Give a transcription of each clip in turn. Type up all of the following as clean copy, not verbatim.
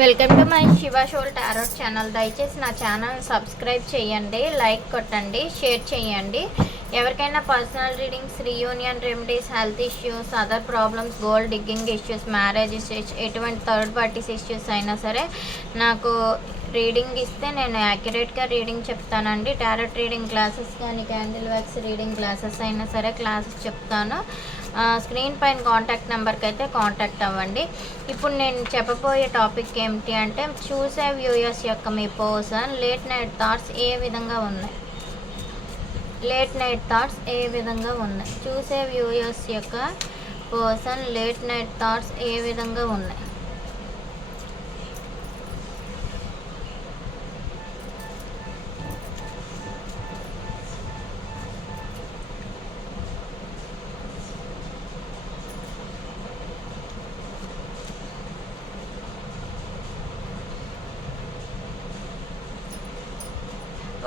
Welcome to my Shiva shawl tarot channel. దయచేసి నా channel subscribe చేయండి, లైక్ కొట్టండి, షేర్ చేయండి. ఎవరికైనా personal readings, reunion remedies, health issues, other problems, gold digging issues, marriage issues, ఎటువంటి third parties issues అయినా సరే నాకు రీడింగ్ ఇస్తే నేను యాక్యురేట్గా రీడింగ్ చెప్తానండి. టారోట్ రీడింగ్ క్లాసెస్ కానీ, క్యాండిల్ వ్యాక్స్ రీడింగ్ క్లాసెస్ అయినా సరే క్లాసెస్ చెప్తాను. స్క్రీన్ పైన కాంటాక్ట్ నెంబర్కి అయితే కాంటాక్ట్ అవ్వండి. ఇప్పుడు నేను చెప్పబోయే టాపిక్ ఏమిటి అంటే, చూసే వ్యూయర్స్ యొక్క మీ పర్సన్ లేట్ నైట్ థాట్స్ ఏ విధంగా ఉన్నాయి. చూసే వ్యూయర్స్ యొక్క పర్సన్ లేట్ నైట్ థాట్స్ ఏ విధంగా ఉన్నాయి.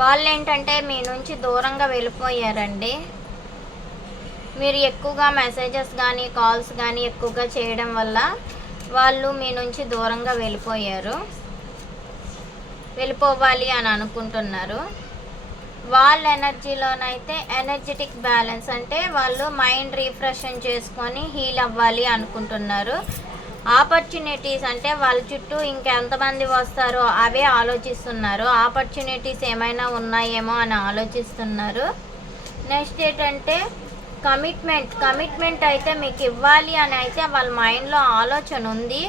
వాళ్ళు ఏంటంటే మీ నుంచి దూరంగా వెళ్ళిపోయారండి. మీరు ఎక్కువగా మెసేజెస్ కానీ, కాల్స్ కానీ ఎక్కువగా చేయడం వల్ల వాళ్ళు మీ నుంచి దూరంగా వెళ్ళిపోవాలి అని అనుకుంటున్నారు. వాళ్ళ ఎనర్జీలోనైతే ఎనర్జెటిక్ బ్యాలెన్స్ అంటే వాళ్ళు మైండ్ రిఫ్రెషన్ చేసుకొని హీల్ అవ్వాలి అనుకుంటున్నారు. ఆపర్చునిటీస్ అంటే వాళ్ళ చుట్టూ ఇంకెంతమంది వస్తారో అవే ఆలోచిస్తున్నారు. ఆపర్చునిటీస్ ఏమైనా ఉన్నాయేమో అని ఆలోచిస్తున్నారు. నెక్స్ట్ ఏంటంటే కమిట్మెంట్ అయితే మీకు ఇవ్వాలి అని అయితే వాళ్ళ మైండ్లో ఆలోచన ఉంది.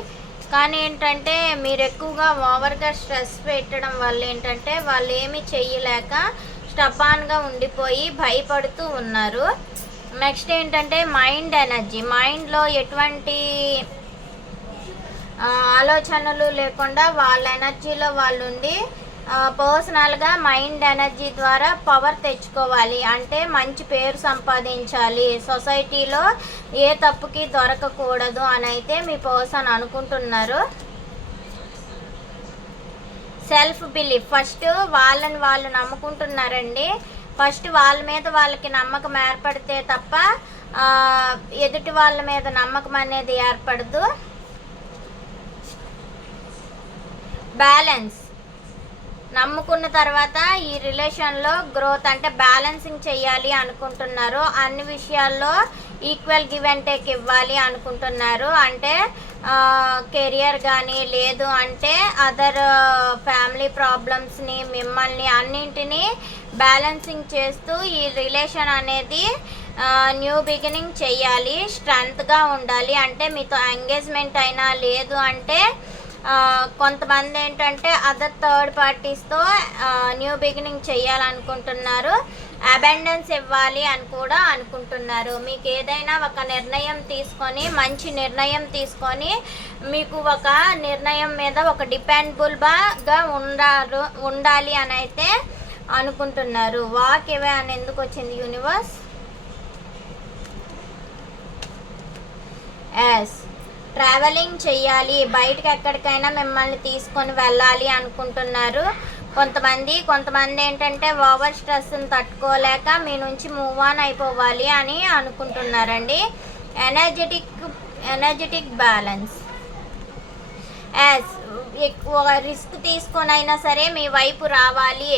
కానీ ఏంటంటే మీరు ఎక్కువగా ఓవర్గా స్ట్రెస్ పెట్టడం వల్ల ఏంటంటే వాళ్ళు ఏమీ చెయ్యలేక స్టపాన్గా ఉండిపోయి భయపడుతూ ఉన్నారు. నెక్స్ట్ ఏంటంటే మైండ్లో ఎటువంటి ఆలోచనలు లేకుండా వాళ్ళ ఎనర్జీలో వాళ్ళు ఉండి పర్సనల్గా మైండ్ ఎనర్జీ ద్వారా పవర్ తెచ్చుకోవాలి అంటే మంచి పేరు సంపాదించాలి, సొసైటీలో ఏ తప్పుకి దొరకకూడదు అని అయితే మీ పర్సన్ అనుకుంటున్నారు. సెల్ఫ్ బిలీఫ్ ఫస్ట్ వాళ్ళని వాళ్ళు నమ్ముకుంటున్నారండి. ఫస్ట్ వాళ్ళ మీద వాళ్ళకి నమ్మకం ఏర్పడితే తప్ప ఎదుటి వాళ్ళ మీద నమ్మకం అనేది ఏర్పడదు. బ్యాలెన్స్ నమ్ముకున్న తర్వాత ఈ రిలేషన్లో గ్రోత్ అంటే బ్యాలెన్సింగ్ చేయాలి అనుకుంటున్నారు. అన్ని విషయాల్లో ఈక్వల్ గివ్ అండ్ టేక్ ఇవ్వాలి అనుకుంటున్నారు. అంటే కెరియర్ కానీ, లేదు అంటే అదర్ ఫ్యామిలీ ప్రాబ్లమ్స్ని, మిమ్మల్ని అన్నింటినీ బ్యాలెన్సింగ్ చేస్తూ ఈ రిలేషన్ అనేది న్యూ బిగినింగ్ చేయాలి. స్ట్రెంగ్త్గా ఉండాలి. అంటే మీతో ఎంగేజ్మెంట్ అయినా, లేదు అంటే కొంతమంది ఏంటంటే అదర్ థర్డ్ పార్టీస్తో న్యూ బిగినింగ్ చేయాలనుకుంటున్నారు. అబెండెన్స్ ఇవ్వాలి అని కూడా అనుకుంటున్నారు. మీకు ఏదైనా ఒక నిర్ణయం తీసుకొని, మంచి నిర్ణయం తీసుకొని, మీకు ఒక నిర్ణయం మీద ఒక డిపెండబుల్గా ఉండాలి అని అయితే అనుకుంటున్నారు. వాక్ ఇవే అని ఎందుకు వచ్చింది యూనివర్స్? ఎస్, ట్రావెలింగ్ చెయ్యాలి, బయటకు ఎక్కడికైనా మిమ్మల్ని తీసుకొని వెళ్ళాలి అనుకుంటున్నారు. కొంతమంది ఏంటంటే ఓవర్ స్ట్రెస్ని తట్టుకోలేక మీ నుంచి మూవ్ ఆన్ అయిపోవాలి అని అనుకుంటున్నారండి. Energetic balance. ఎక్కువ రిస్క్ తీసుకొని అయినా సరే మీ వైపు రావాలి.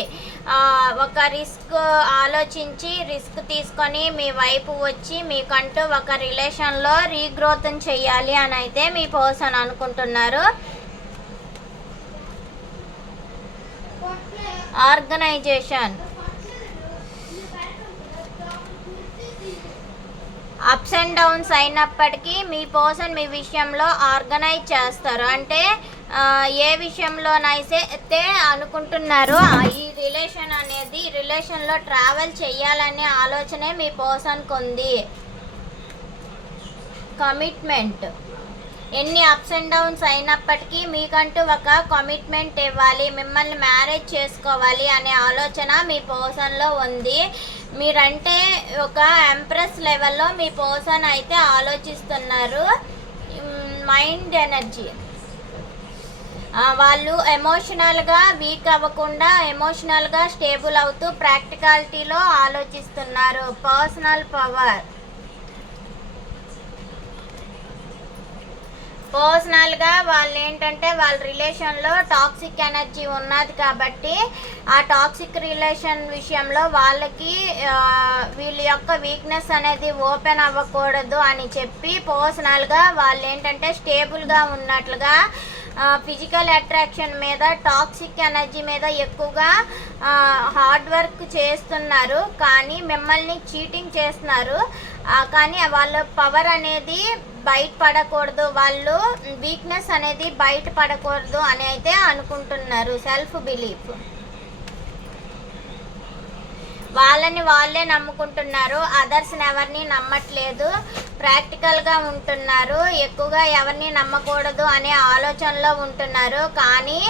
ఒక రిస్క్ ఆలోచించి రిస్క్ తీసుకొని మీ వైపు వచ్చి మీకంటూ ఒక రిలేషన్లో రీగ్రోత్ చేయాలి అని అయితే మీ పర్సన్ అనుకుంటున్నారు. ఆర్గనైజేషన్ అప్స్ అండ్ డౌన్స్ అయినప్పటికీ మీ పర్సన్ మీ విషయంలో ఆర్గనైజ్ చేస్తారు. అంటే ఏ విషయంలోనైతే అనుకుంటున్నారో ఈ రిలేషన్లో ట్రావెల్ చేయాలనే ఆలోచనే మీ పర్సన్కి ఉంది. కమిట్మెంట్ ఎన్ని అప్స్ అండ్ డౌన్స్ అయినప్పటికీ మీకంటూ ఒక కమిట్మెంట్ ఇవ్వాలి, మిమ్మల్ని మ్యారేజ్ చేసుకోవాలి అనే ఆలోచన మీ పర్సన్లో ఉంది. మీరంటే ఒక ఎంప్రెస్ లెవెల్లో మీ పర్సన్ అయితే ఆలోచిస్తున్నారు. మైండ్ ఎనర్జీ వాళ్ళు ఎమోషనల్గా వీక్ అవ్వకుండా ఎమోషనల్గా స్టేబుల్ అవుతూ ప్రాక్టికాలిటీలో ఆలోచిస్తున్నారు. పర్సనల్ పవర్ పర్సనల్గా వాళ్ళు ఏంటంటే వాళ్ళ రిలేషన్లో టాక్సిక్ ఎనర్జీ ఉన్నది కాబట్టి ఆ టాక్సిక్ రిలేషన్ విషయంలో వాళ్ళకి వీళ్ళ యొక్క వీక్నెస్ అనేది ఓపెన్ అవ్వకూడదు అని చెప్పి పర్సనల్గా వాళ్ళు ఏంటంటే స్టేబుల్గా ఉన్నట్లుగా ఫిజికల్ అట్రాక్షన్ మీద టాక్సిక్ ఎనర్జీ మీద ఎక్కువగా హార్డ్ వర్క్ చేస్తున్నారు, కానీ మిమ్మల్ని చీటింగ్ చేస్తున్నారు. కానీ వాళ్ళ పవర్ అనేది బయటపడకూడదు, వాళ్ళు వీక్నెస్ అనేది బయటపడకూడదు అని అయితే అనుకుంటున్నారు. సెల్ఫ్ బిలీఫ్, వాళ్ళని వాళ్ళే నమ్ముకుంటున్నారు, అదర్స్ని ఎవరిని నమ్మట్లేదు, ప్రాక్టికల్గా ఉంటున్నారు, ఎక్కువగా ఎవరిని నమ్మకూడదు అనే ఆలోచనలో ఉంటున్నారు. కానీ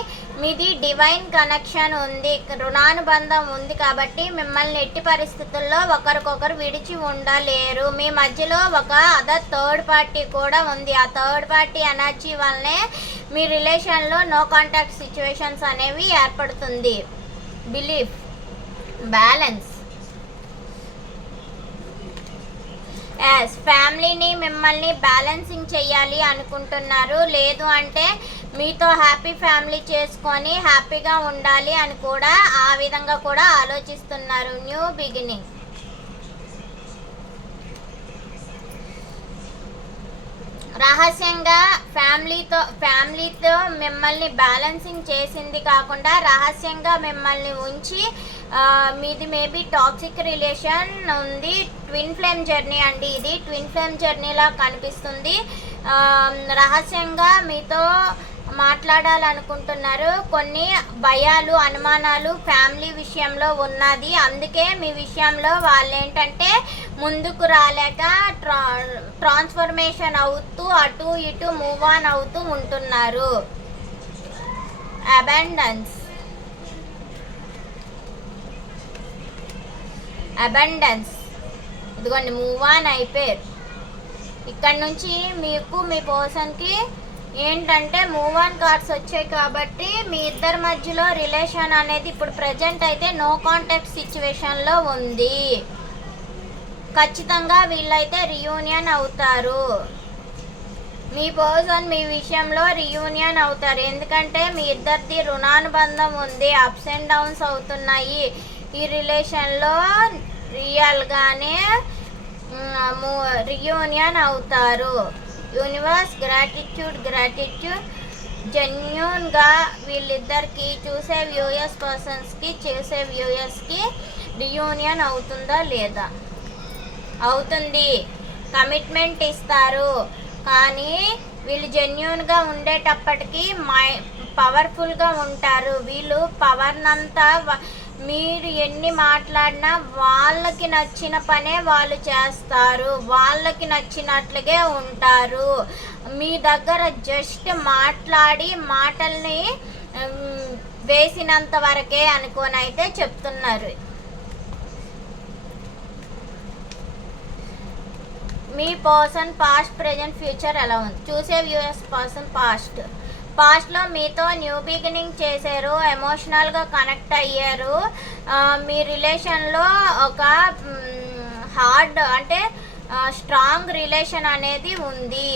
మీది డివైన్ కనెక్షన్ ఉంది, రుణానుబంధం ఉంది కాబట్టి మిమ్మల్ని ఎట్టి పరిస్థితుల్లో ఒకరికొకరు విడిచి ఉండలేరు. మీ మధ్యలో ఒక అదర్ థర్డ్ పార్టీ కూడా ఉంది. ఆ థర్డ్ పార్టీ ఎనర్జీ వల్లనే మీ రిలేషన్లో నో కాంటాక్ట్ సిచ్యువేషన్స్ అనేవి ఏర్పడుతుంది. బిలీఫ్, బ్యాలెన్స్, ఫ్యామిలీని మిమ్మల్ని బ్యాలెన్సింగ్ చేయాలి అనుకుంటున్నారు, లేదు అంటే మీతో హ్యాపీ ఫ్యామిలీ చేసుకొని హ్యాపీగా ఉండాలి అని కూడా ఆ విధంగా కూడా ఆలోచిస్తున్నారు. న్యూ బిగినింగ్, రహస్యంగా ఫ్యామిలీతో మిమ్మల్ని బ్యాలెన్సింగ్ చేసింది కాకుండా రహస్యంగా మిమ్మల్ని ఉంచి మీది మేబీ టాక్సిక్ రిలేషన్ ఉంది. ట్విన్ ఫ్లేమ్ జర్నీ అండి, ఇది ట్విన్ ఫ్లేమ్ జర్నీలా కనిపిస్తుంది. రహస్యంగా మీతో మాట్లాడాలనుకుంటున్నారు. కొన్ని భయాలు, అనుమానాలు ఫ్యామిలీ విషయంలో ఉన్నది, అందుకే మీ విషయంలో వాళ్ళు ఏంటంటే ముందుకు రాలేక ట్రాన్స్ఫర్మేషన్ అవుతూ అటు ఇటు మూవ్ ఆన్ అవుతూ ఉంటున్నారు. అబండెన్స్, ఇదిగోండి మూవ్ ఆన్ అయిపోయారు. ఇక్కడ నుంచి మీకు మీ పర్సన్కి ఏంటంటే మూవ్ ఆన్ కార్డ్స్ వచ్చాయి కాబట్టి మీ ఇద్దరి మధ్యలో రిలేషన్ అనేది ఇప్పుడు ప్రజెంట్ అయితే నో కాంటాక్ట్ సిచ్యువేషన్లో ఉంది. ఖచ్చితంగా వీళ్ళైతే రియూనియన్ అవుతారు. మీ పర్సన్ మీ విషయంలో రియూనియన్ అవుతారు, ఎందుకంటే మీ ఇద్దరిది రుణానుబంధం ఉంది. అప్స్ అండ్ డౌన్స్ అవుతున్నాయి ఈ రిలేషన్లో, రియల్గానే రియూనియన్ అవుతారు. యూనివర్స్, గ్రాటిట్యూడ్ జెన్యూన్గా వీళ్ళిద్దరికి చూసే వ్యూయర్స్ పర్సన్స్కి చూసే వ్యూయర్స్కి రియూనియన్ అవుతుందా లేదా? అవుతుంది, కమిట్మెంట్ ఇస్తారు. కానీ వీళ్ళు జెన్యూన్గా ఉండేటప్పటికీ పవర్ఫుల్గా ఉంటారు. వీళ్ళు పవర్నంతా మీరు ఎన్ని మాట్లాడినా వాళ్ళకి నచ్చిన పనే వాళ్ళు చేస్తారు, వాళ్ళకి నచ్చినట్లుగే ఉంటారు. మీ దగ్గర జస్ట్ మాట్లాడి మాటల్ని వేసినంత వరకే అనుకోని అయితే చెప్తున్నారు. మీ పర్సన్ పాస్ట్, ప్రెజెంట్, ఫ్యూచర్ ఎలా ఉంది? చూసే వ్యూయర్స్ పర్సన్ పాస్ట్లో మీతో న్యూ బిగినింగ్ చేశారు, ఎమోషనల్గా కనెక్ట్ అయ్యారు. మీ రిలేషన్లో ఒక హార్డ్ అంటే స్ట్రాంగ్ రిలేషన్ అనేది ఉంది.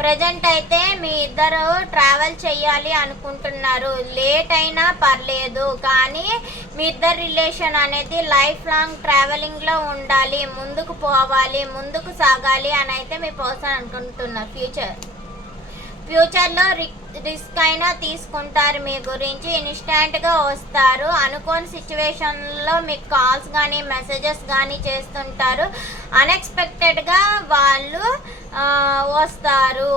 ప్రజెంట్ అయితే మీ ఇద్దరు ట్రావెల్ చేయాలి అనుకుంటున్నారు, లేట్ అయినా పర్లేదు, కానీ మీ ఇద్దరు రిలేషన్ అనేది లైఫ్ లాంగ్ ట్రావెలింగ్లో ఉండాలి, ముందుకు పోవాలి, ముందుకు సాగాలి అని అయితే మీ పర్సన్ అనుకుంటున్నారు. ఫ్యూచర్లో రిస్క్ అయినా తీసుకుంటారు, మీ గురించి ఇన్స్టాంట్గా వస్తారు. అనుకోని సిచ్యువేషన్లో మీకు కాల్స్ కానీ మెసేజెస్ కానీ చేస్తుంటారు, అన్ఎక్స్పెక్టెడ్గా వాళ్ళు వస్తారు.